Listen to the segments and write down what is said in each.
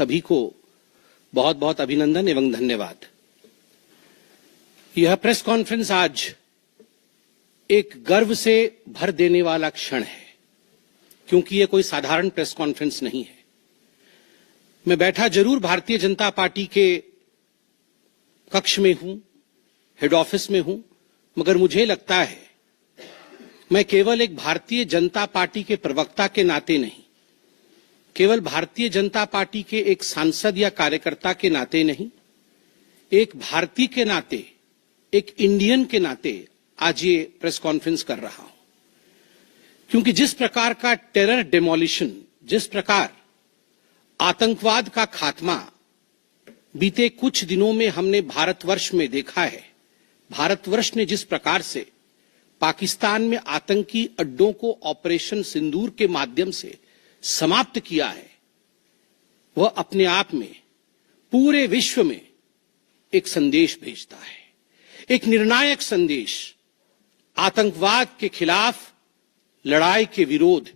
सभी को बहुत बहुत अभिनंदन एवं धन्यवाद। यह प्रेस कॉन्फ्रेंस आज एक गर्व से भर देने वाला क्षण है, क्योंकि यह कोई साधारण प्रेस कॉन्फ्रेंस नहीं है। मैं बैठा जरूर भारतीय जनता पार्टी के कक्ष में हूं, हेड ऑफिस में हूं, मगर मुझे लगता है मैं केवल एक भारतीय जनता पार्टी के प्रवक्ता के नाते नहीं, केवल भारतीय जनता पार्टी के एक सांसद या कार्यकर्ता के नाते नहीं, एक भारतीय के नाते, एक इंडियन के नाते आज ये प्रेस कॉन्फ्रेंस कर रहा हूं। क्योंकि जिस प्रकार का टेरर डेमोलिशन, जिस प्रकार आतंकवाद का खात्मा बीते कुछ दिनों में हमने भारतवर्ष में देखा है, भारतवर्ष ने जिस प्रकार से पाकिस्तान में आतंकी अड्डों को ऑपरेशन सिंदूर के माध्यम से समाप्त किया है, वह अपने आप में पूरे विश्व में एक संदेश भेजता है, एक निर्णायक संदेश। आतंकवाद के खिलाफ लड़ाई के विरोध,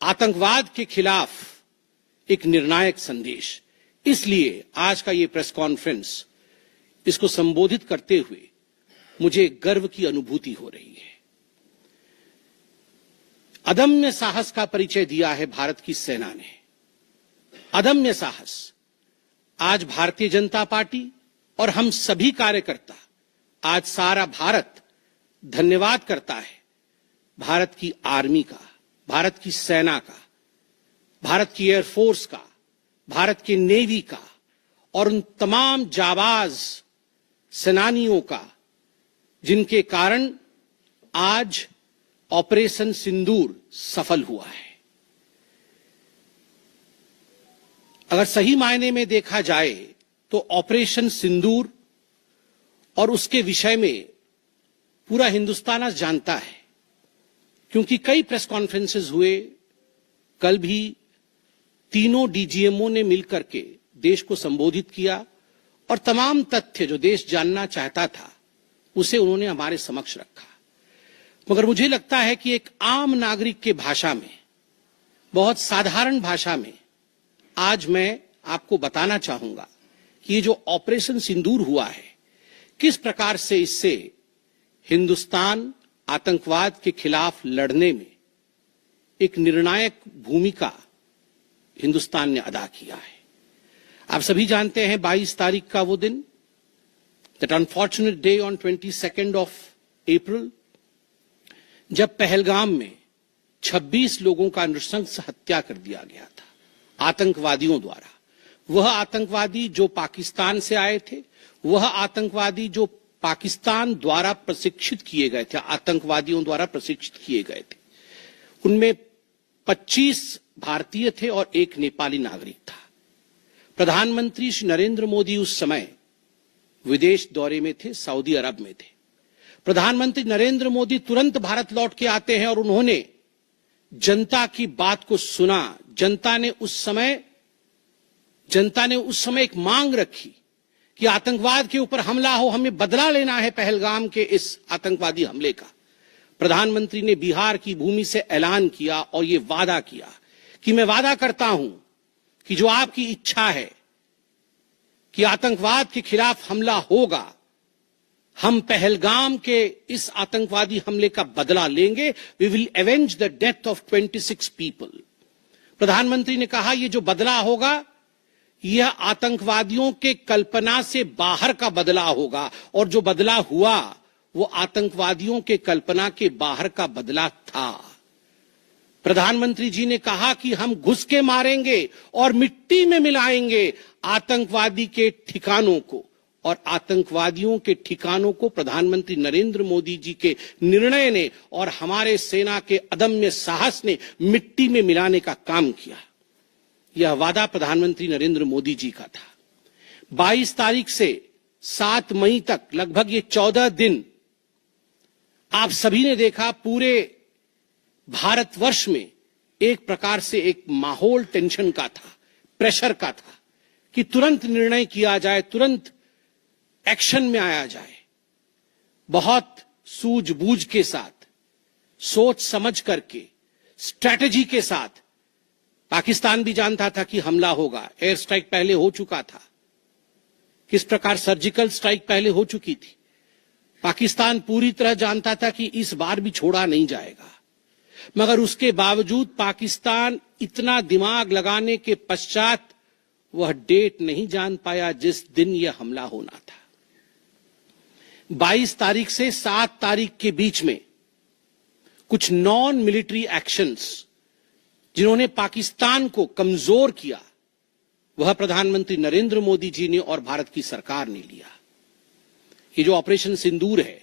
आतंकवाद के खिलाफ एक निर्णायक संदेश। इसलिए आज का ये प्रेस कॉन्फ्रेंस, इसको संबोधित करते हुए मुझे गर्व की अनुभूति हो रही है। अदम्य साहस का परिचय दिया है भारत की सेना ने, अदम्य साहस। आज भारतीय जनता पार्टी और हम सभी कार्यकर्ता, आज सारा भारत धन्यवाद करता है भारत की आर्मी का, भारत की सेना का, भारत की एयरफोर्स का, भारत की नेवी का और उन तमाम जाबाज सेनानियों का जिनके कारण आज ऑपरेशन सिंदूर सफल हुआ है। अगर सही मायने में देखा जाए तो ऑपरेशन सिंदूर और उसके विषय में पूरा हिंदुस्तान आज जानता है, क्योंकि कई प्रेस कॉन्फ्रेंसेस हुए। कल भी तीनों डीजीएमओ ने मिलकर के देश को संबोधित किया और तमाम तथ्य जो देश जानना चाहता था उसे उन्होंने हमारे समक्ष रखा। मगर मुझे लगता है कि एक आम नागरिक के भाषा में, बहुत साधारण भाषा में आज मैं आपको बताना चाहूंगा कि ये जो ऑपरेशन सिंदूर हुआ है, किस प्रकार से इससे हिंदुस्तान आतंकवाद के खिलाफ लड़ने में एक निर्णायक भूमिका हिंदुस्तान ने अदा किया है। आप सभी जानते हैं 22 तारीख का वो दिन, that unfortunate day on 22 of April, जब पहलगाम में 26 लोगों का नृशंस हत्या कर दिया गया था आतंकवादियों द्वारा। वह आतंकवादी जो पाकिस्तान से आए थे, वह आतंकवादी जो पाकिस्तान द्वारा प्रशिक्षित किए गए थे, आतंकवादियों द्वारा प्रशिक्षित किए गए थे। उनमें 25 भारतीय थे और एक नेपाली नागरिक था। प्रधानमंत्री श्री नरेंद्र मोदी उस समय विदेश दौरे में थे, सऊदी अरब में थे। प्रधानमंत्री नरेंद्र मोदी तुरंत भारत लौट के आते हैं और उन्होंने जनता की बात को सुना। जनता ने उस समय एक मांग रखी कि आतंकवाद के ऊपर हमला हो, हमें बदला लेना है पहलगाम के इस आतंकवादी हमले का। प्रधानमंत्री ने बिहार की भूमि से ऐलान किया और ये वादा किया कि मैं वादा करता हूं कि जो आपकी इच्छा है कि आतंकवाद के खिलाफ हमला होगा, हम पहलगाम के इस आतंकवादी हमले का बदला लेंगे। We will avenge the death of 26 people. प्रधानमंत्री ने कहा यह जो बदला होगा, यह आतंकवादियों के कल्पना से बाहर का बदला होगा, और जो बदला हुआ वो आतंकवादियों के कल्पना के बाहर का बदला था। प्रधानमंत्री जी ने कहा कि हम घुस के मारेंगे और मिट्टी में मिलाएंगे आतंकवादी के ठिकानों को, और आतंकवादियों के ठिकानों को प्रधानमंत्री नरेंद्र मोदी जी के निर्णय ने और हमारे सेना के अदम्य साहस ने मिट्टी में मिलाने का काम किया। यह वादा प्रधानमंत्री नरेंद्र मोदी जी का था। 22 तारीख से 7 मई तक लगभग ये 14 दिन आप सभी ने देखा, पूरे भारतवर्ष में एक प्रकार से एक माहौल टेंशन का था, प्रेशर का था कि तुरंत निर्णय किया जाए, तुरंत एक्शन में आया जाए। बहुत सूझबूझ के साथ, सोच समझ करके, स्ट्रैटेजी के साथ पाकिस्तान भी जानता था कि हमला होगा, एयर स्ट्राइक पहले हो चुका था, किस प्रकार सर्जिकल स्ट्राइक पहले हो चुकी थी। पाकिस्तान पूरी तरह जानता था कि इस बार भी छोड़ा नहीं जाएगा, मगर उसके बावजूद पाकिस्तान इतना दिमाग लगाने के पश्चात वह डेट नहीं जान पाया जिस दिन यह हमला होना था। 22 तारीख से 7 तारीख के बीच में कुछ नॉन मिलिट्री एक्शंस जिन्होंने पाकिस्तान को कमजोर किया, वह प्रधानमंत्री नरेंद्र मोदी जी ने और भारत की सरकार ने लिया। ये जो ऑपरेशन सिंदूर है,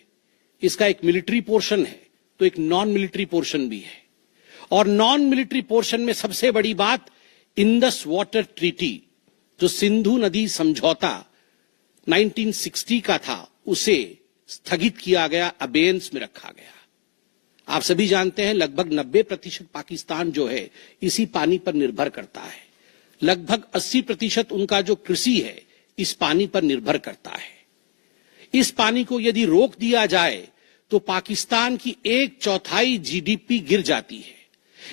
इसका एक मिलिट्री पोर्शन है तो एक नॉन मिलिट्री पोर्शन भी है। और नॉन मिलिट्री पोर्शन में सबसे बड़ी बात इंडस वाटर ट्रीटी, जो सिंधु नदी समझौता 1960 का था, उसे स्थगित किया गया, अबेयंस में रखा गया। आप सभी जानते हैं लगभग 90% पाकिस्तान जो है इसी पानी पर निर्भर करता है। लगभग 80% उनका जो कृषि है इस पानी पर निर्भर करता है। इस पानी को यदि रोक दिया जाए तो पाकिस्तान की 1/4 जीडीपी गिर जाती है।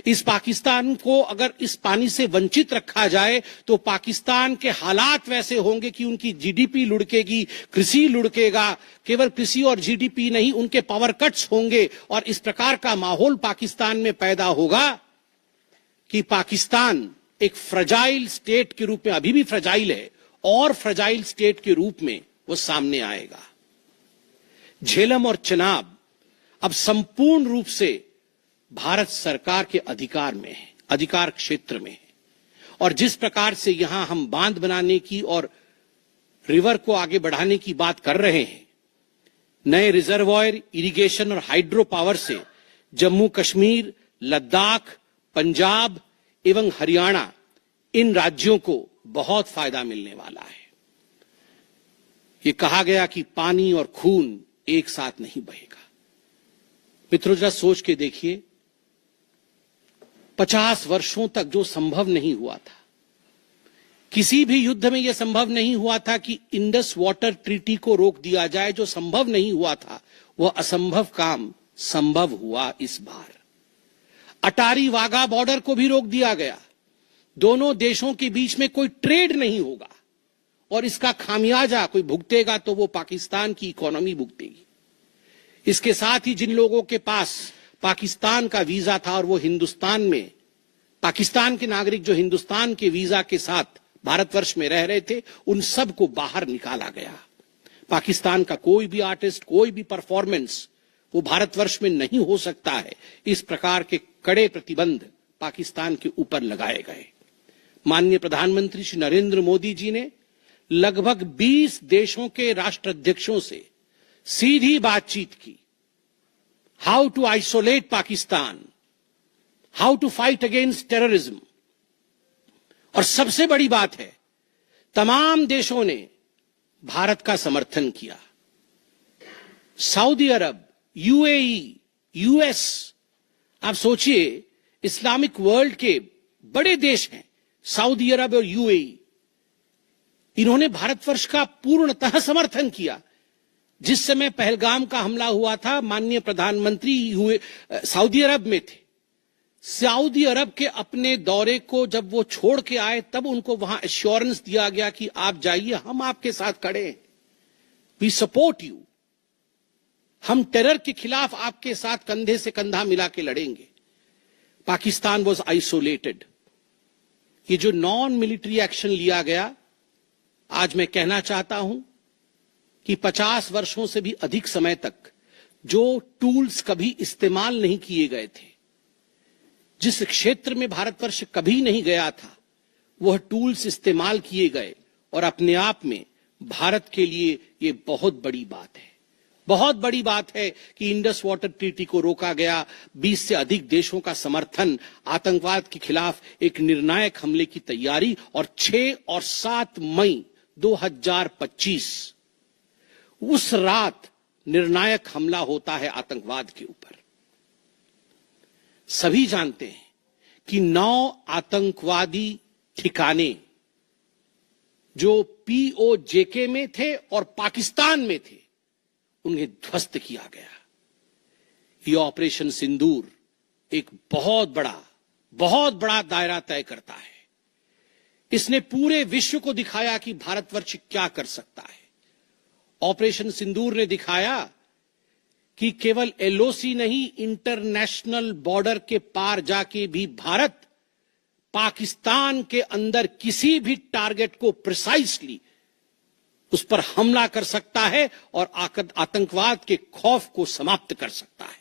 इस पाकिस्तान को अगर इस पानी से वंचित रखा जाए तो पाकिस्तान के हालात वैसे होंगे कि उनकी जीडीपी लुढ़केगी, कृषि लुढ़केगा। केवल कृषि और जीडीपी नहीं, उनके पावर कट्स होंगे और इस प्रकार का माहौल पाकिस्तान में पैदा होगा कि पाकिस्तान एक फ्रजाइल स्टेट के रूप में, अभी भी फ्रजाइल है, और फ्रजाइल स्टेट के रूप में वो सामने आएगा। झेलम और चेनाब अब संपूर्ण रूप से भारत सरकार के अधिकार में है, अधिकार क्षेत्र में है। और जिस प्रकार से यहां हम बांध बनाने की और रिवर को आगे बढ़ाने की बात कर रहे हैं, नए रिजर्वॉयर, इरिगेशन और हाइड्रो पावर से जम्मू कश्मीर, लद्दाख, पंजाब एवं हरियाणा, इन राज्यों को बहुत फायदा मिलने वाला है। ये कहा गया कि पानी और खून एक साथ नहीं बहेगा। मित्रों, जरा सोच के देखिए, 50 वर्षों तक जो संभव नहीं हुआ था, किसी भी युद्ध में यह संभव नहीं हुआ था कि इंडस वाटर ट्रीटी को रोक दिया जाए। जो संभव नहीं हुआ था वह असंभव काम संभव हुआ इस बार। अटारी वाघा बॉर्डर को भी रोक दिया गया। दोनों देशों के बीच में कोई ट्रेड नहीं होगा और इसका खामियाजा कोई भुगतेगा तो वो पाकिस्तान की इकोनॉमी भुगतेगी। इसके साथ ही जिन लोगों के पास पाकिस्तान का वीजा था और वो हिंदुस्तान में, पाकिस्तान के नागरिक जो हिंदुस्तान के वीजा के साथ भारतवर्ष में रह रहे थे, उन सब को बाहर निकाला गया। पाकिस्तान का कोई भी आर्टिस्ट, कोई भी परफॉर्मेंस वो भारतवर्ष में नहीं हो सकता है। इस प्रकार के कड़े प्रतिबंध पाकिस्तान के ऊपर लगाए गए। माननीय प्रधानमंत्री श्री नरेंद्र मोदी जी ने लगभग 20 देशों के राष्ट्राध्यक्षों से सीधी बातचीत की। How to isolate Pakistan, how to fight against terrorism. और सबसे बड़ी बात है, तमाम देशों ने भारत का समर्थन किया। सऊदी अरब, यूएई, यूएस, आप सोचिए, इस्लामिक वर्ल्ड के बड़े देश हैं सऊदी अरब और यूएई, इन्होंने भारतवर्ष का पूर्णतः समर्थन किया। जिस समय पहलगाम का हमला हुआ था, माननीय प्रधानमंत्री सऊदी अरब में थे। सऊदी अरब के अपने दौरे को जब वो छोड़ के आए, तब उनको वहां एश्योरेंस दिया गया कि आप जाइए, हम आपके साथ खड़े हैं, वी सपोर्ट यू, हम टेरर के खिलाफ आपके साथ कंधे से कंधा मिला के लड़ेंगे। Pakistan was isolated. ये जो नॉन मिलिट्री एक्शन लिया गया, आज मैं कहना चाहता हूं कि 50 वर्षों से भी अधिक समय तक जो टूल्स कभी इस्तेमाल नहीं किए गए थे, जिस क्षेत्र में भारतवर्ष कभी नहीं गया था, वह टूल्स इस्तेमाल किए गए और अपने आप में भारत के लिए ये बहुत बड़ी बात है। बहुत बड़ी बात है कि इंडस वाटर ट्रीटी को रोका गया। 20 से अधिक देशों का समर्थन, आतंकवाद के खिलाफ एक निर्णायक हमले की तैयारी, और 6 और 7 मई 2025 उस रात निर्णायक हमला होता है आतंकवाद के ऊपर। सभी जानते हैं कि 9 आतंकवादी ठिकाने जो पीओजेके में थे और पाकिस्तान में थे, उन्हें ध्वस्त किया गया। यह ऑपरेशन सिंदूर एक बहुत बड़ा बहुत बड़ा दायरा तय करता है। इसने पूरे विश्व को दिखाया कि भारतवर्ष क्या कर सकता है। ऑपरेशन सिंदूर ने दिखाया कि केवल एलओसी नहीं, इंटरनेशनल बॉर्डर के पार जाके भी भारत पाकिस्तान के अंदर किसी भी टारगेट को प्रिसाइसली उस पर हमला कर सकता है और आतंकवाद के खौफ को समाप्त कर सकता है।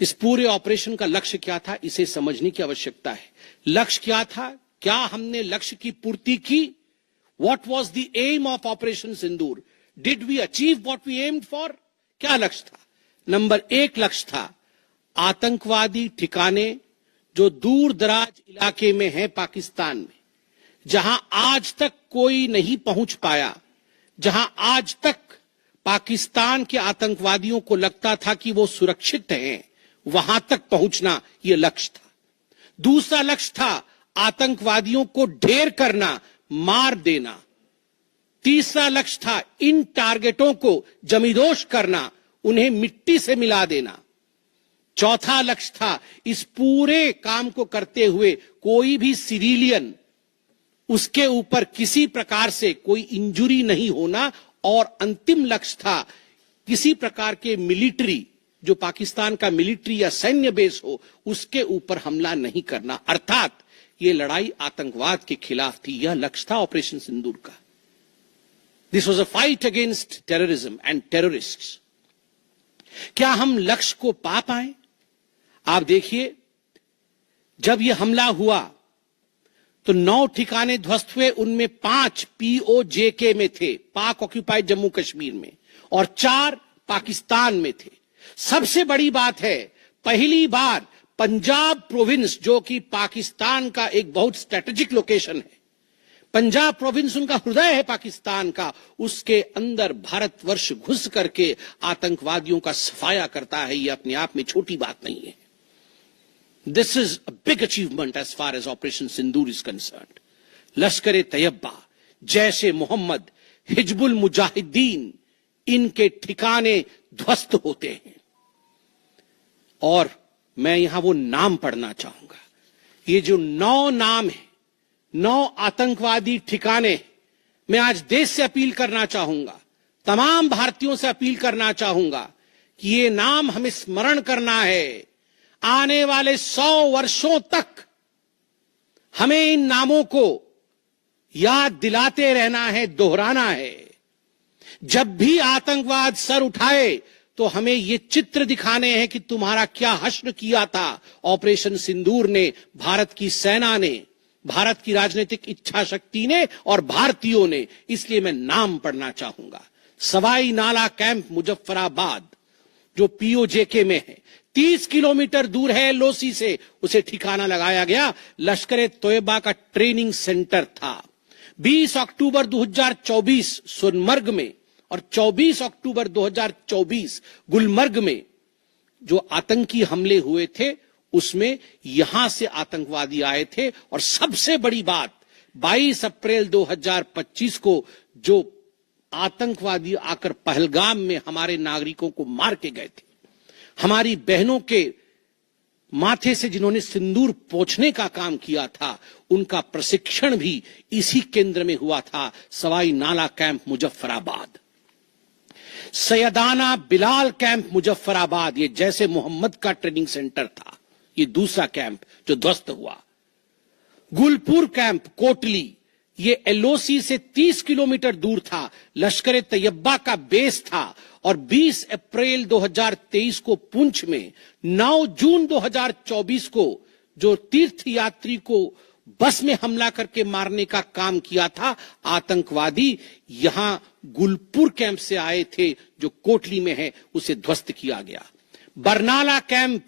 इस पूरे ऑपरेशन का लक्ष्य क्या था, इसे समझने की आवश्यकता है। लक्ष्य क्या था? क्या हमने लक्ष्य की पूर्ति की? What was the aim of Operation Sindoor? Did we achieve what we aimed for? क्या लक्ष्य था? नंबर 1 लक्ष्य था आतंकवादी ठिकाने जो दूर दराज इलाके में है पाकिस्तान में, जहां आज तक कोई नहीं पहुंच पाया, जहां आज तक पाकिस्तान के आतंकवादियों को लगता था कि वो सुरक्षित हैं, वहां तक पहुंचना यह लक्ष्य था। दूसरा लक्ष्य था आतंकवादियों को ढेर करना, मार देना। तीसरा लक्ष्य था इन टारगेटों को जमींदोज करना, उन्हें मिट्टी से मिला देना। चौथा लक्ष्य था इस पूरे काम को करते हुए कोई भी सिविलियन, उसके ऊपर किसी प्रकार से कोई इंजुरी नहीं होना। और अंतिम लक्ष्य था किसी प्रकार के मिलिट्री, जो पाकिस्तान का मिलिट्री या सैन्य बेस हो, उसके ऊपर हमला नहीं करना। अर्थात ये लड़ाई आतंकवाद के खिलाफ थी। यह लक्ष्य था ऑपरेशन सिंदूर का। This was a fight against terrorism and terrorists. क्या हम लक्ष्य को पा पाए? आप देखिए, जब यह हमला हुआ तो 9 ठिकाने ध्वस्त हुए, उनमें 5 POJK में थे, पाक ऑक्यूपाइड जम्मू कश्मीर में, और 4 पाकिस्तान में थे। सबसे बड़ी बात है, पहली बार पंजाब प्रोविंस, जो कि पाकिस्तान का एक बहुत स्ट्रेटेजिक लोकेशन है, पंजाब प्रोविंस उनका हृदय है पाकिस्तान का, उसके अंदर भारतवर्ष घुस करके आतंकवादियों का सफाया करता है। यह अपने आप में छोटी बात नहीं है। This is a big achievement as far as Operation Sindoor is concerned. Lashkar-e-Taiba, Jaish-e-Mohammed, Hizbul Mujahideen, इनके ठिकाने ध्वस्त होते हैं। और मैं यहां वो नाम पढ़ना चाहूंगा। ये जो 9 नाम है, 9 आतंकवादी ठिकाने, मैं आज देश से अपील करना चाहूंगा, तमाम भारतीयों से अपील करना चाहूंगा कि ये नाम हमें स्मरण करना है। आने वाले 100 वर्षों तक हमें इन नामों को याद दिलाते रहना है, दोहराना है। जब भी आतंकवाद सर उठाए तो हमें ये चित्र दिखाने हैं कि तुम्हारा क्या हश्र किया था ऑपरेशन सिंदूर ने, भारत की सेना ने, भारत की राजनीतिक इच्छा शक्ति ने और भारतीयों ने। इसलिए मैं नाम पढ़ना चाहूंगा। सवाई नाला कैंप मुजफ्फराबाद, जो POJK में है, 30 किलोमीटर दूर है एलओसी से, उसे ठिकाना लगाया गया। लश्कर-ए-तैयबा का ट्रेनिंग सेंटर था। 20 अक्टूबर 2024 सोनमर्ग में और 24 अक्टूबर 2024 गुलमर्ग में जो आतंकी हमले हुए थे, उसमें यहां से आतंकवादी आए थे। और सबसे बड़ी बात, 22 अप्रैल 2025 को जो आतंकवादी आकर पहलगाम में हमारे नागरिकों को मार के गए थे, हमारी बहनों के माथे से जिन्होंने सिंदूर पोंछने का काम किया था, उनका प्रशिक्षण भी इसी केंद्र में हुआ था, सवाई नाला कैंप मुजफ्फराबाद। सैयदाना बिलाल कैंप मुजफ्फराबाद, ये जैसे मोहम्मद का ट्रेनिंग सेंटर था, ये दूसरा कैंप जो ध्वस्त हुआ। गुलपुर कैंप कोटली, ये एलओसी से 30 किलोमीटर दूर था, लश्कर-ए-तैयबा का बेस था। और 20 अप्रैल 2023 को पुंछ में, 9 जून 2024 को जो तीर्थ यात्री को बस में हमला करके मारने का काम किया था आतंकवादी, यहां गुलपुर कैंप से आए थे जो कोटली में है, उसे ध्वस्त किया गया। बरनाला कैंप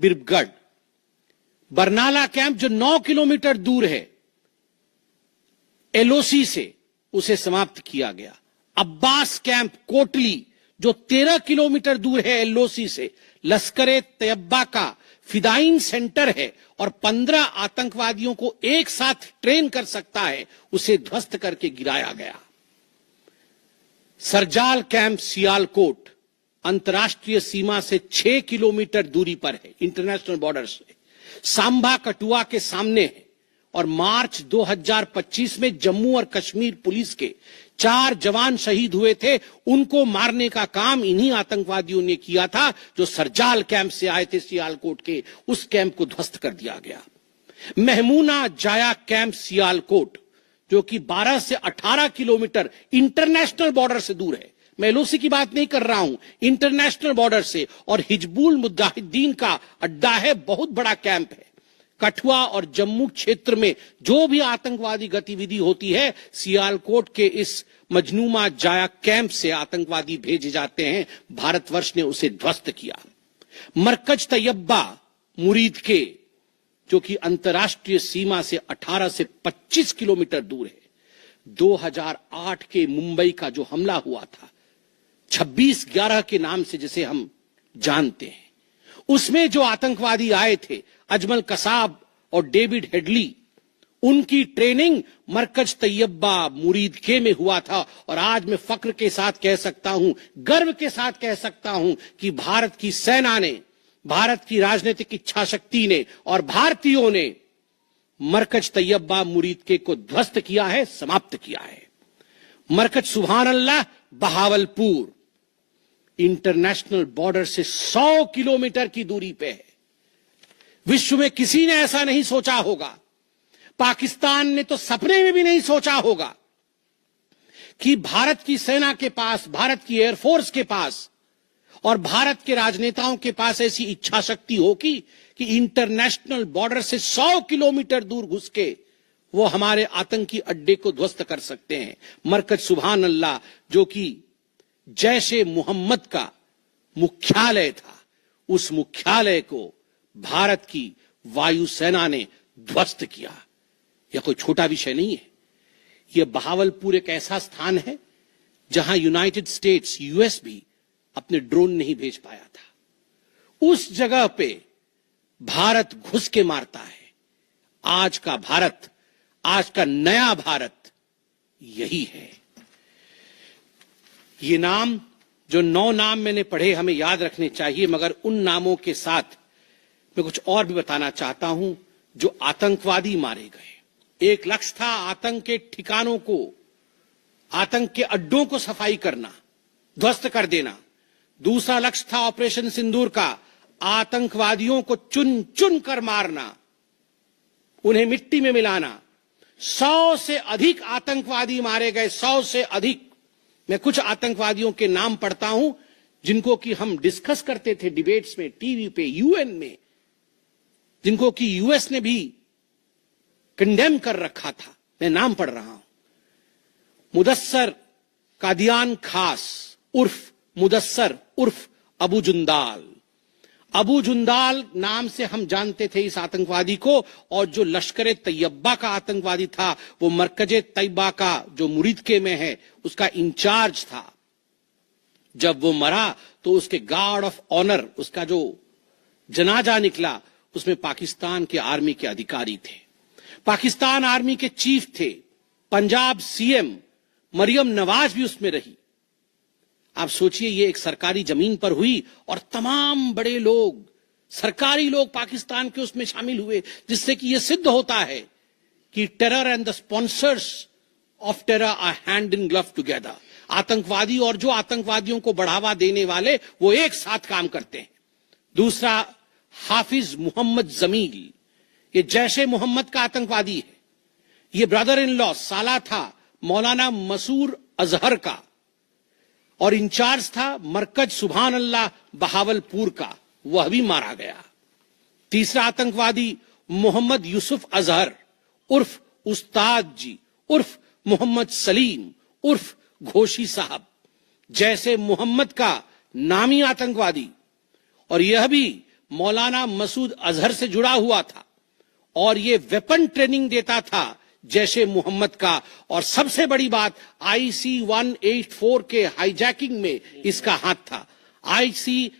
बिरगढ़, बरनाला कैंप जो 9 किलोमीटर दूर है एलओसी से, उसे समाप्त किया गया। अब्बास कैंप कोटली जो 13 किलोमीटर दूर है एलओसी से, लश्कर-ए-तैयबा का फिदाइन सेंटर है और 15 आतंकवादियों को एक साथ ट्रेन कर सकता है, उसे ध्वस्त करके गिराया गया। सरजाल कैंप सियालकोट, अंतर्राष्ट्रीय सीमा से 6 किलोमीटर दूरी पर है, इंटरनेशनल बॉर्डर से। सांबा कठुआ के सामने है और मार्च 2025 में जम्मू और कश्मीर पुलिस के 4 जवान शहीद हुए थे। उनको मारने का काम इन्हीं आतंकवादियों ने किया था जो सरजाल कैंप से आए थे सियालकोट के। उस कैंप को ध्वस्त कर दिया गया। महमूना जाया कैंप सियालकोट, जो कि 12 से 18 किलोमीटर इंटरनेशनल बॉर्डर से दूर है, मैं एलओसी की बात नहीं कर रहा हूं, इंटरनेशनल बॉर्डर से, और हिजबुल मुजाहिदीन का अड्डा है, बहुत बड़ा कैंप है। कठुआ और जम्मू क्षेत्र में जो भी आतंकवादी गतिविधि होती है, सियालकोट के इस मजनूमा जाया कैंप से आतंकवादी भेजे जाते हैं। भारतवर्ष ने उसे ध्वस्त किया। मरकज तैयबा मुरीद के, जो कि अंतर्राष्ट्रीय सीमा से 18 से 25 किलोमीटर दूर है, 2008 के मुंबई का जो हमला हुआ था, 26/11 के नाम से जिसे हम जानते हैं, उसमें जो आतंकवादी आए थे, अजमल कसाब और डेविड हेडली, उनकी ट्रेनिंग मरकज तैयबा मुरीद के में हुआ था। और आज मैं फक्र के साथ कह सकता हूं, गर्व के साथ कह सकता हूं कि भारत की सेना ने, भारत की राजनीतिक इच्छा शक्ति ने और भारतीयों ने मरकज तैयबा मुरीद के को ध्वस्त किया है, समाप्त किया है। मरकज सुभान अल्लाह बहावलपुर इंटरनेशनल बॉर्डर से 100 किलोमीटर की दूरी पे है। विश्व में किसी ने ऐसा नहीं सोचा होगा, पाकिस्तान ने तो सपने में भी नहीं सोचा होगा कि भारत की सेना के पास, भारत की एयरफोर्स के पास और भारत के राजनेताओं के पास ऐसी इच्छा शक्ति होगी कि इंटरनेशनल बॉर्डर से 100 किलोमीटर दूर घुस के वो हमारे आतंकी अड्डे को ध्वस्त कर सकते हैं। मरकज सुभान अल्लाह, जो कि जैशे मोहम्मद का मुख्यालय था, उस मुख्यालय को भारत की वायुसेना ने ध्वस्त किया। यह कोई छोटा विषय नहीं है। यह बहावलपुर एक ऐसा स्थान है जहां यूनाइटेड स्टेट्स, यूएस भी अपने ड्रोन नहीं भेज पाया था। उस जगह पे भारत घुस के मारता है। आज का भारत, आज का नया भारत यही है। ये नाम, जो 9 नाम मैंने पढ़े, हमें याद रखने चाहिए, मगर उन नामों के साथ मैं कुछ और भी बताना चाहता हूं। जो आतंकवादी मारे गए, एक लक्ष्य था आतंक के ठिकानों को, आतंक के अड्डों को सफाई करना, ध्वस्त कर देना। दूसरा लक्ष्य था ऑपरेशन सिंदूर का, आतंकवादियों को चुन चुन कर मारना, उन्हें मिट्टी में मिलाना। 100 से अधिक आतंकवादी मारे गए, 100 से अधिक। मैं कुछ आतंकवादियों के नाम पढ़ता हूं जिनको कि हम डिस्कस करते थे डिबेट्स में, टीवी पे, यूएन में, जिनको कि यूएस ने भी कंडेम कर रखा था। मैं नाम पढ़ रहा हूं। मुदस्सर कादियान खास उर्फ मुदस्सर उर्फ अबू जुंदाल। अबू जुंदाल नाम से हम जानते थे इस आतंकवादी को। और जो लश्कर तैयबा का आतंकवादी था, वो मरकजे तैयबा का जो मुरीदके में है, उसका इंचार्ज था। जब वो मरा तो उसके गार्ड ऑफ ऑनर, उसका जो जनाजा निकला, उसमें पाकिस्तान के आर्मी के अधिकारी थे, पाकिस्तान आर्मी के चीफ थे, पंजाब सीएम मरियम नवाज भी उसमें रही। आप सोचिए, ये एक सरकारी जमीन पर हुई और तमाम बड़े लोग, सरकारी लोग पाकिस्तान के उसमें शामिल हुए, जिससे कि यह सिद्ध होता है कि terror and the sponsors of terror are hand in glove together. आतंकवादी और जो आतंकवादियों को बढ़ावा देने वाले, वो एक साथ काम करते हैं। दूसरा, हाफिज मोहम्मद जमील, ये जैशे मोहम्मद का आतंकवादी है। ये ब्रदर इन लॉ, साला था मौलाना मसूर अजहर का, और इंचार्ज था मरकज सुभान अल्लाह बहावलपुर का, वह भी मारा गया। तीसरा आतंकवादी मोहम्मद यूसुफ अजहर उर्फ उस्ताद जी उर्फ मोहम्मद सलीम उर्फ घोशी साहब, जैसे मोहम्मद का नामी आतंकवादी, और यह भी मौलाना मसूद अजहर से जुड़ा हुआ था और यह वेपन ट्रेनिंग देता था जैशे मोहम्मद का। और सबसे बड़ी बात, IC 184 के हाईजैकिंग में इसका हाथ था। IC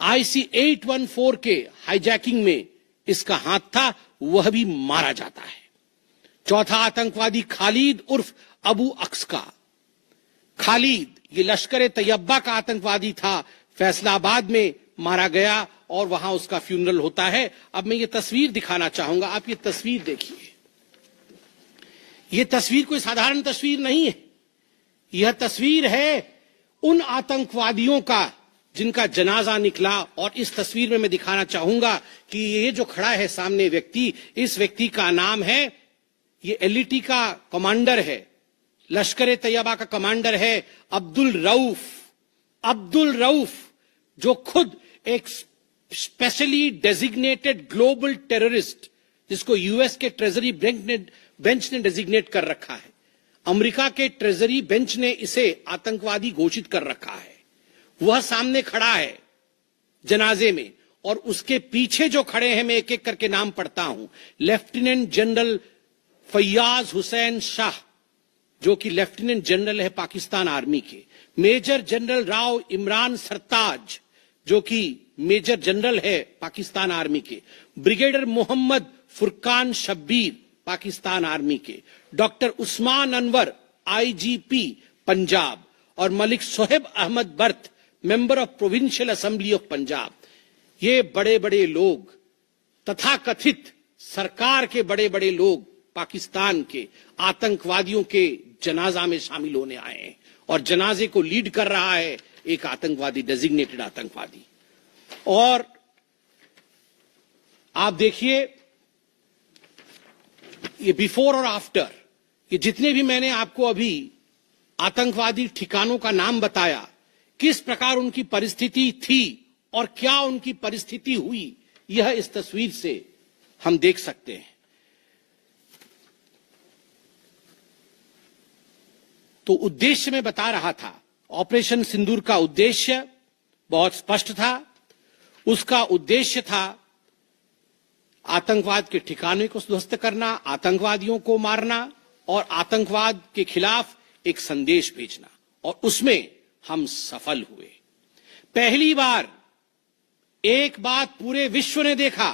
814 के हाईजैकिंग में इसका हाथ था, वह भी मारा जाता है। चौथा आतंकवादी खालिद उर्फ अबू अक्स का। खालिद ये लश्कर तैयबा का आतंकवादी था, फैसलाबाद में मारा गया और वहां उसका फ्यूनरल होता है। अब मैं ये तस्वीर दिखाना चाहूंगा, आप ये तस्वीर देखिए। ये तस्वीर कोई साधारण तस्वीर नहीं है, यह तस्वीर है उन आतंकवादियों का जिनका जनाजा निकला। और इस तस्वीर में मैं दिखाना चाहूंगा कि ये जो खड़ा है सामने व्यक्ति, इस व्यक्ति का नाम है, ये एलईटी का कमांडर है, लश्कर तैयबा का कमांडर है अब्दुल रऊफ। अब्दुल रऊफ जो खुद एक स्पेशली डेजिग्नेटेड ग्लोबल टेररिस्ट, जिसको यूएस के ट्रेजरी बेंच ने डेजिग्नेट कर रखा है, अमेरिका के ट्रेजरी बेंच ने इसे आतंकवादी घोषित कर रखा है, वह सामने खड़ा है जनाजे में। और उसके पीछे जो खड़े हैं, मैं एक एक करके नाम पढ़ता हूं। लेफ्टिनेंट जनरल फैयाज हुसैन शाह, जो कि लेफ्टिनेंट जनरल है पाकिस्तान आर्मी के। मेजर जनरल राव इमरान सरताज, जो कि मेजर जनरल है पाकिस्तान आर्मी के। ब्रिगेडियर मोहम्मद फुरकान शब्बीर, पाकिस्तान आर्मी के। Doctor Usman Anwar, IGP Punjab. और Malik Sohaib Ahmed Bharth, member of provincial assembly of Punjab. ये बड़े बड़े लोग, तथाकथित सरकार के बड़े बड़े लोग, पाकिस्तान के आतंकवादियों के जनाजा में शामिल होने आए हैं। और जनाजे को लीड कर रहा है एक आतंकवादी, डेजिग्नेटेड आतंकवादी। और आप देखिए ये बिफोर और आफ्टर, ये जितने भी मैंने आपको अभी आतंकवादी ठिकानों का नाम बताया, किस प्रकार उनकी परिस्थिति थी और क्या उनकी परिस्थिति हुई, यह इस तस्वीर से हम देख सकते हैं। तो उद्देश्य मैं बता रहा था, ऑपरेशन सिंदूर का उद्देश्य बहुत स्पष्ट था। उसका उद्देश्य था आतंकवाद के ठिकाने को ध्वस्त करना, आतंकवादियों को मारना और आतंकवाद के खिलाफ एक संदेश भेजना। और उसमें हम सफल हुए। पहली बार एक बात पूरे विश्व ने देखा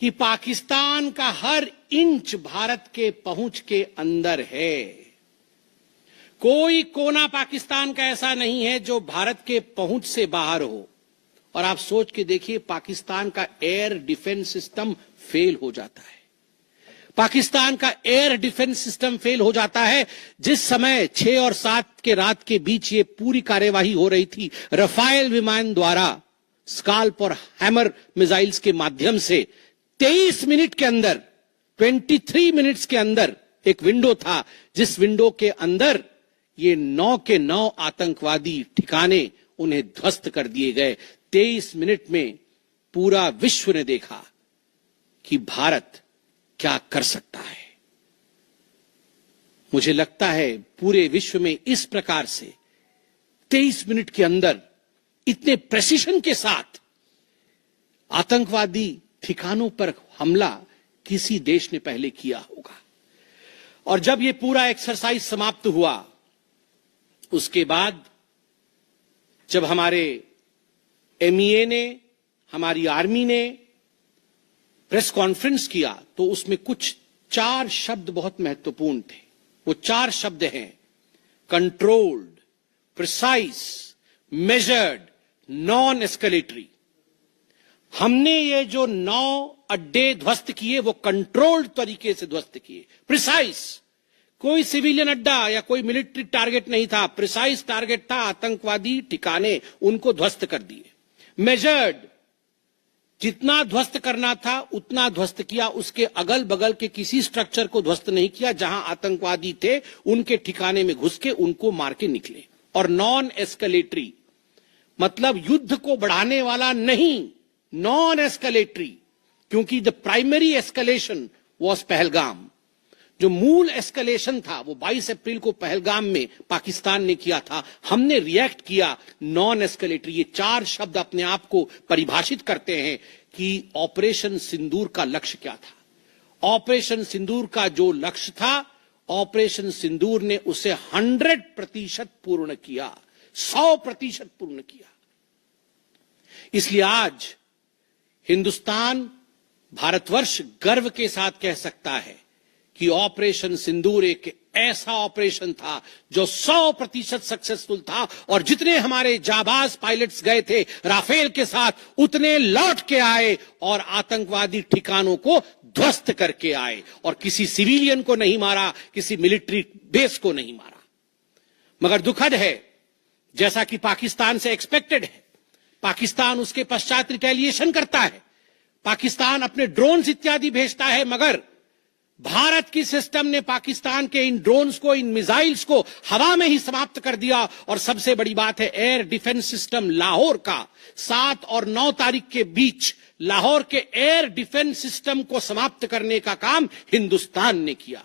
कि पाकिस्तान का हर इंच भारत के पहुंच के अंदर है। कोई कोना पाकिस्तान का ऐसा नहीं है जो भारत के पहुंच से बाहर हो। और आप सोच के देखिए, पाकिस्तान का एयर डिफेंस सिस्टम फेल हो जाता है। पाकिस्तान का एयर डिफेंस सिस्टम फेल हो जाता है। जिस समय 6 और 7 के रात के बीच ये पूरी कार्यवाही हो रही थी, रफाल विमान द्वारा स्काल्प और हैमर मिसाइल्स के माध्यम से 23 मिनट के अंदर, 23 मिनट्स के अंदर एक विंडो था, जिस विंडो के अंदर ये 9 के 9 आतंकवादी ठिकाने उन्हें ध्वस्त कर दिए गए। 23 मिनट में पूरा विश्व ने देखा कि भारत क्या कर सकता है। मुझे लगता है पूरे विश्व में इस प्रकार से 23 मिनट के अंदर इतने प्रेसिशन के साथ आतंकवादी ठिकानों पर हमला किसी देश ने पहले किया होगा। और जब यह पूरा एक्सरसाइज समाप्त हुआ, उसके बाद जब हमारे एमईए ने, हमारी आर्मी ने प्रेस कॉन्फ्रेंस किया, तो उसमें कुछ 4 शब्द बहुत महत्वपूर्ण थे। वो 4 शब्द हैं controlled, precise, measured, non escalatory. हमने ये जो 9 अड्डे ध्वस्त किए वो कंट्रोल्ड तरीके से ध्वस्त किए। प्रिसाइज, कोई सिविलियन अड्डा या कोई मिलिट्री टारगेट नहीं था, प्रिसाइज टारगेट था, आतंकवादी ठिकाने, उनको ध्वस्त कर दिए। मेजर्ड, जितना ध्वस्त करना था उतना ध्वस्त किया, उसके अगल बगल के किसी स्ट्रक्चर को ध्वस्त नहीं किया। जहां आतंकवादी थे उनके ठिकाने में घुस के उनको मार के निकले। और नॉन एस्केलेटरी मतलब युद्ध को बढ़ाने वाला नहीं, नॉन एस्केलेटरी, क्योंकि the primary escalation was Pahalgam. जो मूल एस्केलेशन था वो 22 अप्रैल को पहलगाम में पाकिस्तान ने किया था। हमने रिएक्ट किया नॉन एस्केलेटरी। ये 4 शब्द अपने आप को परिभाषित करते हैं कि ऑपरेशन सिंदूर का लक्ष्य क्या था। ऑपरेशन सिंदूर का जो लक्ष्य था, ऑपरेशन सिंदूर ने उसे 100% पूर्ण किया, 100% पूर्ण किया। इसलिए आज हिंदुस्तान, भारतवर्ष गर्व के साथ कह सकता है कि ऑपरेशन सिंदूर एक ऐसा ऑपरेशन था जो 100% सक्सेसफुल था, और जितने हमारे जाबाज पायलट्स गए थे राफेल के साथ, उतने लौट के आए और आतंकवादी ठिकानों को ध्वस्त करके आए, और किसी सिविलियन को नहीं मारा, किसी मिलिट्री बेस को नहीं मारा। मगर दुखद है, जैसा कि पाकिस्तान से एक्सपेक्टेड है, पाकिस्तान उसके पश्चात रिटेलिएशन करता है, पाकिस्तान अपने ड्रोन्स इत्यादि भेजता है, मगर भारत की सिस्टम ने पाकिस्तान के इन ड्रोन्स को, इन मिसाइल्स को हवा में ही समाप्त कर दिया। और सबसे बड़ी बात है, एयर डिफेंस सिस्टम लाहौर का 7 और 9 तारीख के बीच लाहौर के एयर डिफेंस सिस्टम को समाप्त करने का काम हिंदुस्तान ने किया।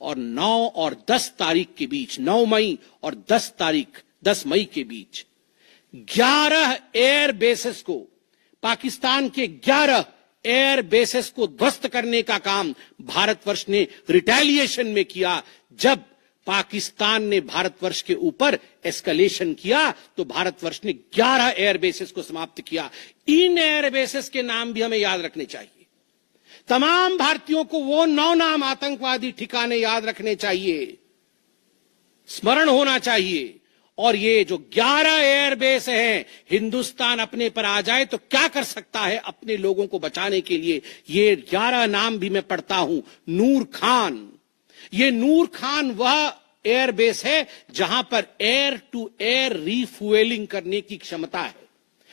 और 9 और 10 तारीख के बीच, 9 मई और 10 मई के बीच 11 एयर बेसेस को, पाकिस्तान के 11 एयर बेसेस को ध्वस्त करने का काम भारतवर्ष ने रिटेलिएशन में किया। जब पाकिस्तान ने भारतवर्ष के ऊपर एस्केलेशन किया तो भारतवर्ष ने 11 एयर बेसेस को समाप्त किया। इन एयर बेसेस के नाम भी हमें याद रखने चाहिए। तमाम भारतीयों को वो 9 नाम आतंकवादी ठिकाने याद रखने चाहिए, स्मरण होना चाहिए। और ये जो 11 एयरबेस हैं, हिंदुस्तान अपने पर आ जाए तो क्या कर सकता है अपने लोगों को बचाने के लिए। ये 11 नाम भी मैं पढ़ता हूं। नूर खान, ये नूर खान वह एयरबेस है जहां पर एयर टू एयर रीफ्यूएलिंग करने की क्षमता है।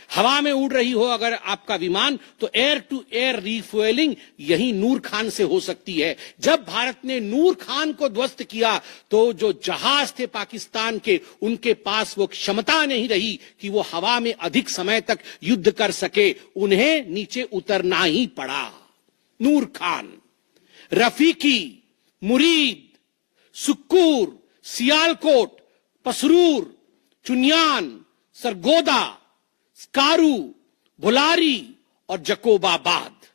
हवा में उड़ रही हो अगर आपका विमान, तो एयर टू एयर रीफ्यूएलिंग यही नूर खान से हो सकती है। जब भारत ने नूर खान को ध्वस्त किया तो जो जहाज थे पाकिस्तान के, उनके पास वो क्षमता नहीं रही कि वो हवा में अधिक समय तक युद्ध कर सके, उन्हें नीचे उतरना ही पड़ा। नूर खान, रफीकी, मुरीद, सुक्कूर, सियालकोट, पसरूर, चुनियान, सरगोदा, स्कारू, भुलारी और जकोबाबाद,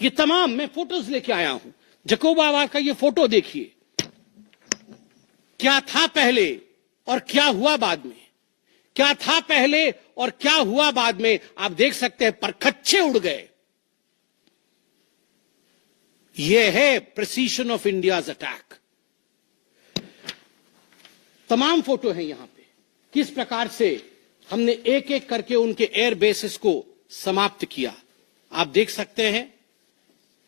ये तमाम मैं फोटोज लेके आया हूं। जकोबाबाद का ये फोटो देखिए, क्या था पहले और क्या हुआ बाद में, क्या था पहले और क्या हुआ बाद में। आप देख सकते हैं परखच्चे उड़ गए। यह है प्रिसीशन ऑफ इंडियाज अटैक। तमाम फोटो है यहां पे, किस प्रकार से हमने एक एक करके उनके एयर बेसिस को समाप्त किया। आप देख सकते हैं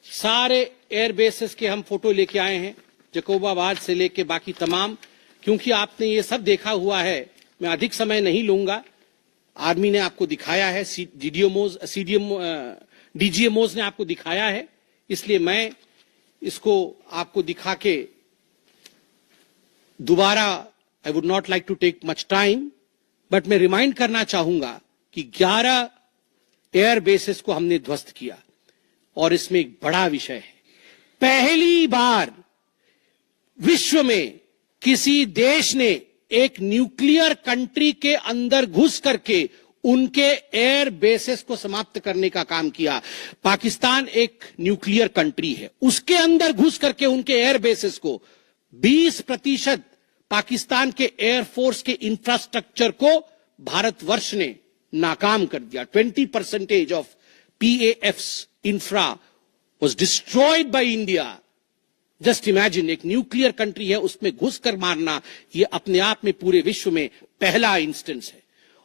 सारे एयर बेसिस के हम फोटो लेके आए हैं, जकोबाबाद से लेके बाकी तमाम। क्योंकि आपने ये सब देखा हुआ है, मैं अधिक समय नहीं लूंगा। आर्मी ने आपको दिखाया है, डीजीएमओज ने आपको दिखाया है, इसलिए मैं इसको आपको दिखा के दोबारा, I would not like to take much time, but मैं रिमाइंड करना चाहूंगा कि 11 एयर बेसेस को हमने ध्वस्त किया। और इसमें एक बड़ा विषय है, पहली बार विश्व में किसी देश ने एक न्यूक्लियर कंट्री के अंदर घुस करके उनके एयर बेसेस को समाप्त करने का काम किया। पाकिस्तान एक न्यूक्लियर कंट्री है, उसके अंदर घुस करके उनके एयर बेसेस को 20% पाकिस्तान के एयरफोर्स के इंफ्रास्ट्रक्चर को भारतवर्ष ने नाकाम कर दिया। 20% of PAF's infra was destroyed by India. Just imagine, एक न्यूक्लियर कंट्री है, उसमें घुसकर मारना, यह अपने आप में पूरे विश्व में पहला इंस्टेंस है।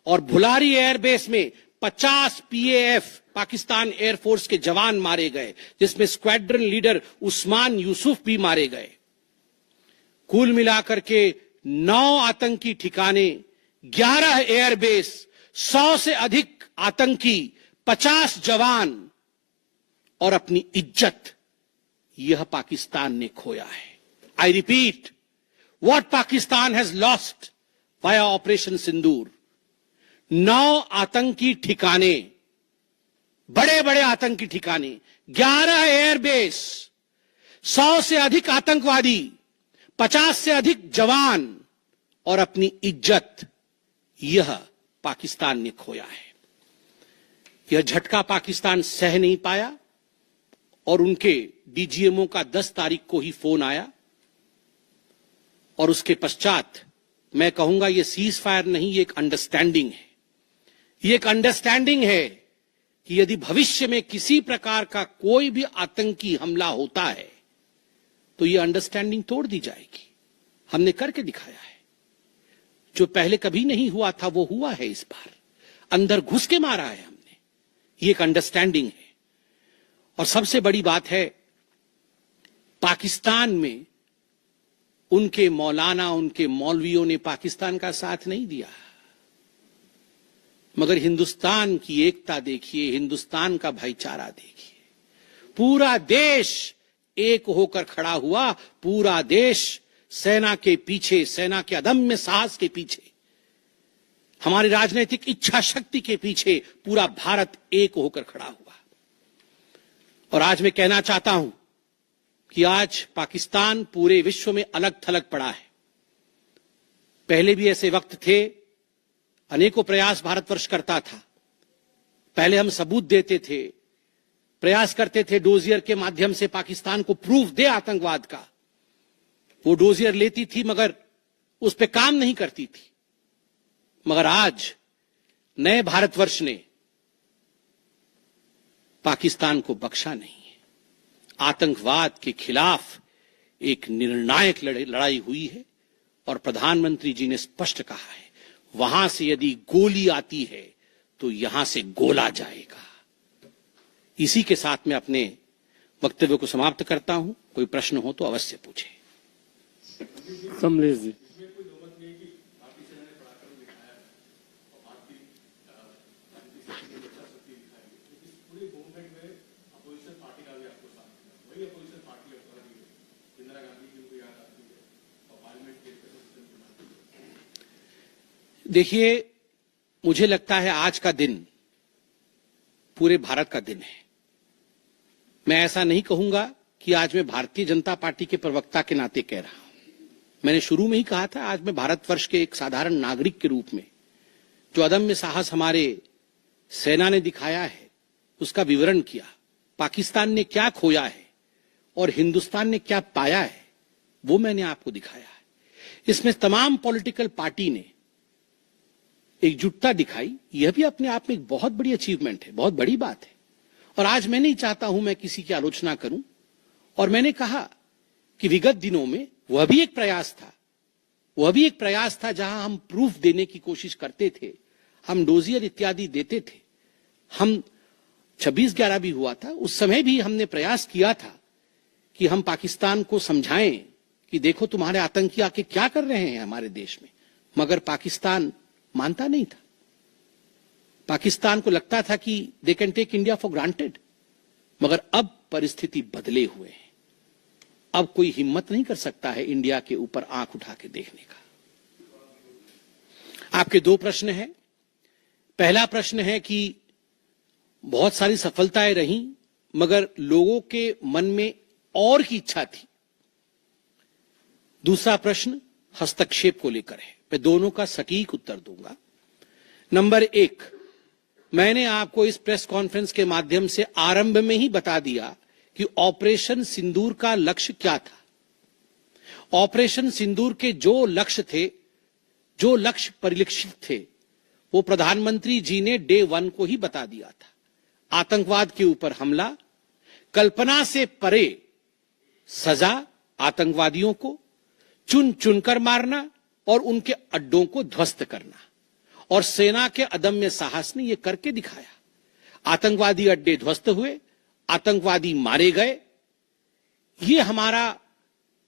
और भुलारी एयरबेस में 50 PAF पाकिस्तान एयरफोर्स के जवान मारे गए, जिसमें स्क्वाड्रन लीडर उस्मान यूसुफ भी मारे गए। कुल मिलाकर के 9 आतंकी ठिकाने, 11 एयरबेस, 100 से अधिक आतंकी, 50 जवान और अपनी इज्जत, यह पाकिस्तान ने खोया है। I repeat, what Pakistan has lost via operation Sindoor. 9 आतंकी ठिकाने, बड़े बड़े आतंकी ठिकाने, 11 एयरबेस, 100 से अधिक आतंकवादी, 50 से अधिक जवान और अपनी इज्जत, यह पाकिस्तान ने खोया है। यह झटका पाकिस्तान सह नहीं पाया और उनके डीजीएमओ का 10 तारीख को ही फोन आया। और उसके पश्चात मैं कहूंगा यह सीज फायर नहीं, यह एक अंडरस्टैंडिंग है। यह एक अंडरस्टैंडिंग है कि यदि भविष्य में किसी प्रकार का कोई भी आतंकी हमला होता है तो ये अंडरस्टैंडिंग तोड़ दी जाएगी। हमने करके दिखाया है, जो पहले कभी नहीं हुआ था वो हुआ है इस बार, अंदर घुस के मारा है हमने, ये एक अंडरस्टैंडिंग है। और सबसे बड़ी बात है, पाकिस्तान में उनके मौलाना, उनके मौलवियों ने पाकिस्तान का साथ नहीं दिया, मगर हिंदुस्तान की एकता देखिए, हिंदुस्तान का भाईचारा देखिए। पूरा देश एक होकर खड़ा हुआ, पूरा देश सेना के पीछे, सेना के अदम्य साहस के पीछे, हमारी राजनीतिक इच्छा शक्ति के पीछे पूरा भारत एक होकर खड़ा हुआ। और आज मैं कहना चाहता हूं कि आज पाकिस्तान पूरे विश्व में अलग थलग पड़ा है। पहले भी ऐसे वक्त थे, अनेकों प्रयास भारतवर्ष करता था। पहले हम सबूत देते थे, प्रयास करते थे डोजियर के माध्यम से पाकिस्तान को प्रूफ दे आतंकवाद का। वो डोजियर लेती थी मगर उस पर काम नहीं करती थी। मगर आज नए भारतवर्ष ने पाकिस्तान को बख्शा नहीं है। आतंकवाद के खिलाफ एक निर्णायक लड़ाई हुई है और प्रधानमंत्री जी ने स्पष्ट कहा है, वहां से यदि गोली आती है तो यहां से गोला जाएगा। इसी के साथ मैं अपने वक्तव्य को समाप्त करता हूं। कोई प्रश्न हो तो अवश्य पूछें। कमलेश जी। देखिए, मुझे लगता है आज का दिन पूरे भारत का दिन है। मैं ऐसा नहीं कहूंगा कि आज मैं भारतीय जनता पार्टी के प्रवक्ता के नाते कह रहा हूं। मैंने शुरू में ही कहा था, आज मैं भारतवर्ष के एक साधारण नागरिक के रूप में जो अदम्य साहस हमारे सेना ने दिखाया है उसका विवरण किया। पाकिस्तान ने क्या खोया है और हिंदुस्तान ने क्या पाया है वो मैंने आपको दिखाया है। इसमें तमाम पॉलिटिकल पार्टी ने एकजुटता दिखाई, यह भी अपने आप में एक बहुत बड़ी अचीवमेंट है, बहुत बड़ी बात है। और आज मैं नहीं चाहता हूं मैं किसी की आलोचना करूं, और मैंने कहा कि विगत दिनों में वह भी एक प्रयास था जहां हम प्रूफ देने की कोशिश करते थे, हम डोजियर इत्यादि देते थे। हम 26/11 भी हुआ था, उस समय भी हमने प्रयास किया था कि हम पाकिस्तान को समझाएं कि देखो तुम्हारे आतंकी आके क्या कर रहे हैं हमारे देश में, मगर पाकिस्तान मानता नहीं था। पाकिस्तान को लगता था कि they can take India for granted. मगर अब परिस्थिति बदले हुए हैं। अब कोई हिम्मत नहीं कर सकता है इंडिया के ऊपर आंख उठा के देखने का। आपके दो प्रश्न हैं। पहला प्रश्न है कि बहुत सारी सफलताएं रहीं मगर लोगों के मन में और की इच्छा थी। दूसरा प्रश्न हस्तक्षेप को लेकर है। मैं दोनों का सटीक उत्तर दूंगा। नंबर 1, मैंने आपको इस प्रेस कॉन्फ्रेंस के माध्यम से आरंभ में ही बता दिया कि ऑपरेशन सिंदूर का लक्ष्य क्या था। ऑपरेशन सिंदूर के जो लक्ष्य थे, जो लक्ष्य परिलक्षित थे, वो प्रधानमंत्री जी ने डे 1 को ही बता दिया था। आतंकवाद के ऊपर हमला, कल्पना से परे सजा आतंकवादियों को, चुन चुनकर मारना और उनके अड्डों को ध्वस्त करना। और सेना के अदम्य साहस ने यह करके दिखाया। आतंकवादी अड्डे ध्वस्त हुए, आतंकवादी मारे गए। यह हमारा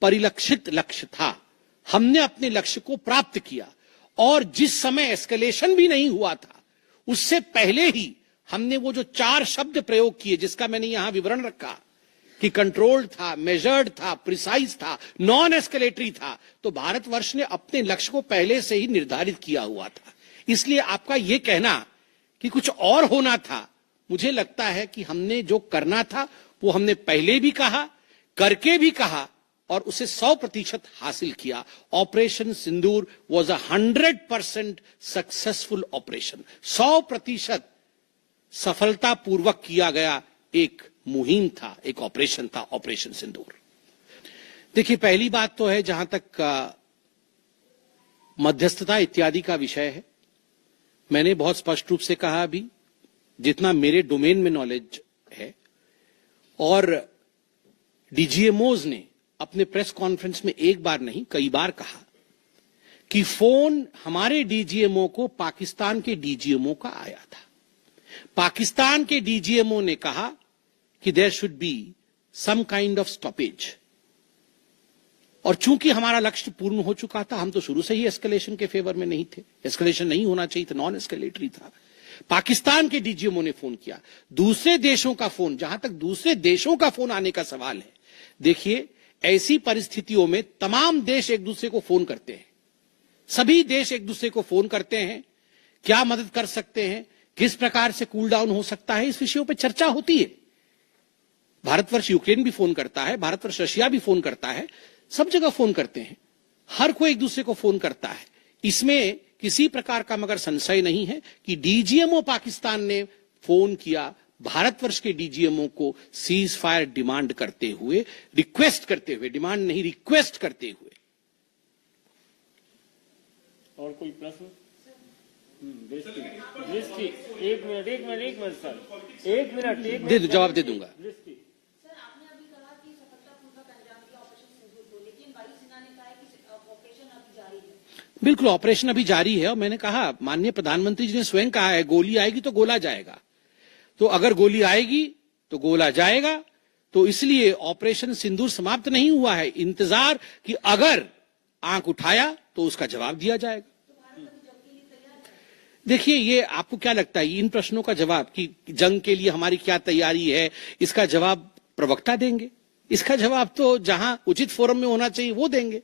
परिलक्षित लक्ष्य था। हमने अपने लक्ष्य को प्राप्त किया। और जिस समय एस्केलेशन भी नहीं हुआ था, उससे पहले ही हमने वो जो 4 शब्द प्रयोग किए, जिसका मैंने यहां विवरण रखा कि कंट्रोल्ड था, मेजर्ड था, प्रिसाइज था, नॉन एस्केलेटरी था, तो भारतवर्ष ने अपने लक्ष्य को पहले से ही निर्धारित किया हुआ था। इसलिए आपका यह कहना कि कुछ और होना था, मुझे लगता है कि हमने जो करना था वो हमने पहले भी कहा, करके भी कहा और उसे 100% हासिल किया। Operation Sindoor was 100% successful operation. 100% सफलतापूर्वक किया गया एक मुहिम था, एक ऑपरेशन था ऑपरेशन सिंदूर। देखिए, पहली बात तो है जहां तक मध्यस्थता इत्यादि का विषय है, मैंने बहुत स्पष्ट रूप से कहा अभी, जितना मेरे डोमेन में नॉलेज है, और डीजीएमओज ने अपने प्रेस कॉन्फ्रेंस में एक बार नहीं कई बार कहा कि फोन हमारे डीजीएमओ को पाकिस्तान के डीजीएमओ का आया था। पाकिस्तान के डीजीएमओ ने कहा कि there should be some kind of stoppage, और चूंकि हमारा लक्ष्य पूर्ण हो चुका था, हम तो शुरू से ही एस्केलेशन के फेवर में नहीं थे। एस्केलेशन नहीं होना चाहिए था, नॉन एस्केलेटरी था। पाकिस्तान के डीजीएमओ ने फोन किया। दूसरे देशों का फोन, जहां तक दूसरे देशों का फोन आने का सवाल है, देखिए ऐसी परिस्थितियों में तमाम देश एक दूसरे को फोन करते हैं। सभी देश एक दूसरे को फोन करते हैं, क्या मदद कर सकते हैं, किस प्रकार से कूल डाउन हो सकता है, इस विषयों पर चर्चा होती है। भारतवर्ष यूक्रेन भी फोन करता है, भारतवर्ष रशिया भी फोन करता है, सब जगह फोन करते हैं, हर कोई एक दूसरे को फोन करता है। इसमें किसी प्रकार का मगर संशय नहीं है कि डीजीएमओ पाकिस्तान ने फोन किया भारतवर्ष के डीजीएमओ को सीज फायर डिमांड करते हुए, रिक्वेस्ट करते हुए, डिमांड नहीं रिक्वेस्ट करते हुए। और कोई प्रश्न? दृष्टि एक मिनट सर, एक मिनट दे दो, जवाब दे दूंगा। दृष्टि सर, आपने अभी कहा कि सफलतापूर्वक अंजाम दिया ऑपरेशन सिंदूर को, लेकिन वायुसेना ने कहा है कि ऑपरेशन अभी जारी है। बिल्कुल, ऑपरेशन अभी जारी है, और मैंने कहा, माननीय प्रधानमंत्री जी ने स्वयं कहा है, गोली आएगी तो गोला जाएगा। तो अगर गोली आएगी तो गोला जाएगा। तो इसलिए ऑपरेशन सिंदूर समाप्त नहीं हुआ है, इंतजार कि अगर आंख उठाया तो उसका जवाब दिया जाएगा। देखिए, ये आपको क्या लगता है, इन प्रश्नों का जवाब कि जंग के लिए हमारी क्या तैयारी है, इसका जवाब प्रवक्ता देंगे। इसका जवाब तो जहां उचित फोरम में होना चाहिए वो देंगे।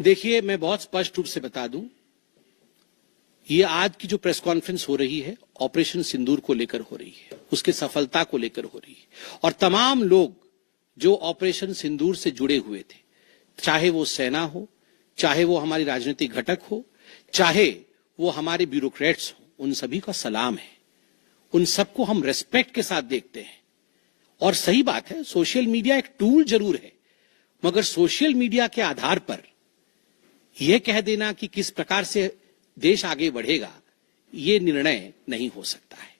देखिए, मैं बहुत स्पष्ट रूप से बता दूं, ये आज की जो प्रेस कॉन्फ्रेंस हो रही है ऑपरेशन सिंदूर को लेकर हो रही है, उसके सफलता को लेकर हो रही है। और तमाम लोग जो ऑपरेशन सिंदूर से जुड़े हुए थे, चाहे वो सेना हो, चाहे वो हमारी राजनीतिक घटक हो, चाहे वो हमारे ब्यूरोक्रेट्स हो, उन सभी का सलाम है। उन सबको हम रेस्पेक्ट के साथ देखते हैं। और सही बात है, सोशल मीडिया एक टूल जरूर है, मगर सोशल मीडिया के आधार पर यह कह देना कि किस प्रकार से देश आगे बढ़ेगा, ये निर्णय नहीं हो सकता है।